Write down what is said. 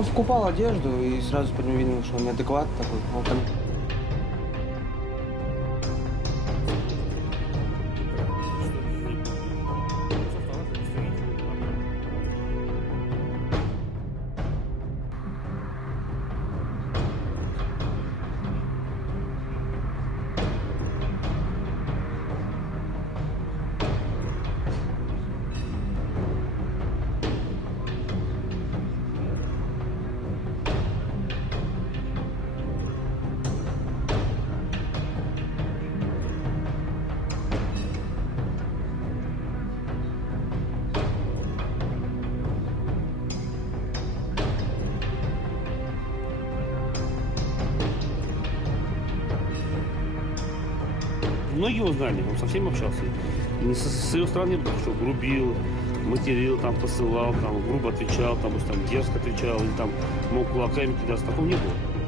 он покупал одежду и сразу по нему видно, что он неадекват такой. Он там... Многие его знали, он со всеми общался. Не с его стороны, потому что грубил, материл, там, посылал, там, грубо отвечал, там, дерзко отвечал, или там мог кулаками кидаться. Такого не было.